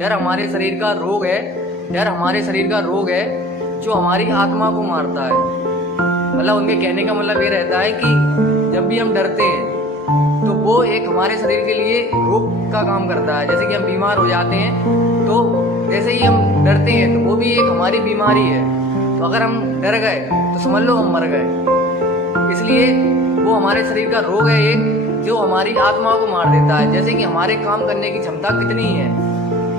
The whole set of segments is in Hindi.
डर हमारे शरीर का रोग है। डर हमारे शरीर का रोग है जो हमारी आत्मा को मारता है। मतलब उनके कहने का मतलब ये रहता है कि जब भी हम डरते हैं तो वो एक हमारे शरीर के लिए रोग का काम करता है। जैसे कि हम बीमार हो जाते हैं तो जैसे ही हम डरते हैं तो वो भी एक हमारी बीमारी है। तो अगर हम डर गए तो समझ लो हम मर गए। इसलिए वो हमारे शरीर का रोग है एक जो हमारी आत्मा को मार देता है। जैसे कि हमारे काम करने की क्षमता कितनी है,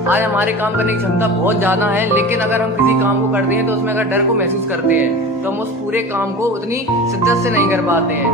आज हमारे काम करने की क्षमता बहुत ज़्यादा है, लेकिन अगर हम किसी काम को करते हैं तो उसमें अगर डर को महसूस करते हैं तो हम उस पूरे काम को उतनी शिद्दत से नहीं कर पाते हैं।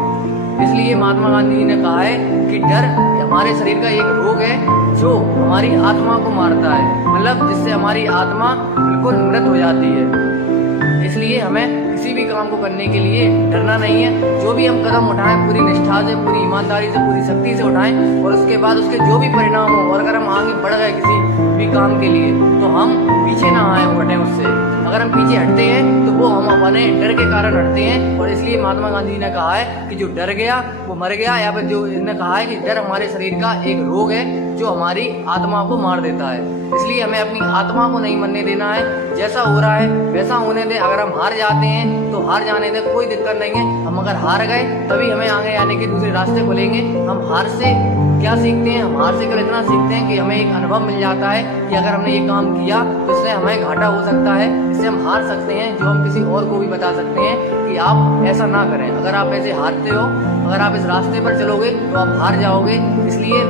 इसलिए महात्मा गांधी जी ने कहा है कि डर हमारे शरीर का एक रोग है जो हमारी आत्मा को मारता है, मतलब जिससे हमारी आत्मा बिल्कुल मृत हो जाती है। इसलिए हमें किसी भी काम को करने के लिए डरना नहीं है। जो भी हम कदम उठाएं पूरी निष्ठा से, पूरी ईमानदारी से, पूरी शक्ति से उठाएं और उसके बाद उसके जो भी परिणाम हो, और अगर हम आगे बढ़ गए किसी भी काम के लिए तो हम पीछे ना आए हटें उससे। अगर हम पीछे हटते हैं तो वो हम अपने डर के कारण हटते हैं। और इसलिए महात्मा गांधी जी ने कहा है कि जो डर गया वो मर गया, या फिर जो इन्होंने कहा है कि डर हमारे शरीर का एक रोग है जो हमारी आत्मा को मार देता है। इसलिए हमें अपनी आत्मा को नहीं मरने देना है। जैसा हो रहा है वैसा होने दें। अगर हम हार जाते हैं तो हार जाने दें, कोई दिक्कत नहीं है। हम अगर हार गए तभी हमें आगे आने के दूसरे रास्ते खुलेंगे। हम हार से क्या सीखते हैं? हम हार से केवल इतना सीखते हैं कि हमें एक अनुभव मिल जाता है कि अगर हमने ये काम किया तो इससे हमें घाटा हो सकता है, इससे हम हार सकते हैं, जो हम किसी और को भी बता सकते हैं कि आप ऐसा ना करें। अगर आप ऐसे हारते हो, अगर आप इस रास्ते पर चलोगे तो आप हार जाओगे। इसलिए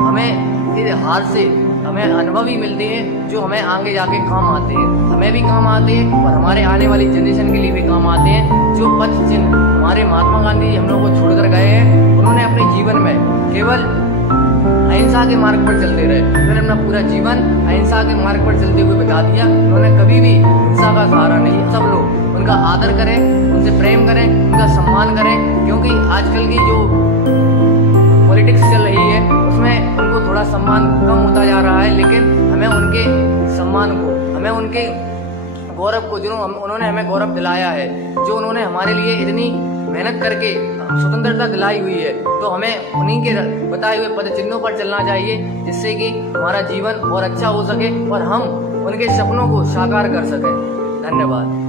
हमें इस हार से हमें अनुभव ही मिलते हैं जो हमें आगे जाके काम आते हैं, हमें भी काम आते हैं और हमारे आने वाली जनरेशन के लिए भी काम आते हैं। जो पथ चिन्ह हमारे महात्मा गांधी जी हम लोग को छोड़कर गए हैं, उन्होंने अपने जीवन में केवल अहिंसा के मार्ग पर चलते रहे। उन्होंने अपना पूरा जीवन अहिंसा के मार्ग पर चलते हुए बता दिया। उन्होंने कभी भी हिंसा का सहारा नहीं। सब लोग उनका आदर करें, उनसे प्रेम करें, उनका सम्मान करें, क्योंकि आजकल की जो पॉलिटिक्स चल रही है उसमें उनको थोड़ा सम्मान कम होता जा रहा है। लेकिन हमें उनके सम्मान को, हमें उनके गौरव को, जो उन्होंने हमें गौरव दिलाया है, जो उन्होंने हमारे लिए इतनी मेहनत करके स्वतंत्रता दिलाई हुई है, तो हमें उन्हीं के बताए हुए पद चिन्हों पर चलना चाहिए, जिससे कि हमारा जीवन और अच्छा हो सके और हम उनके सपनों को साकार कर सकें। धन्यवाद।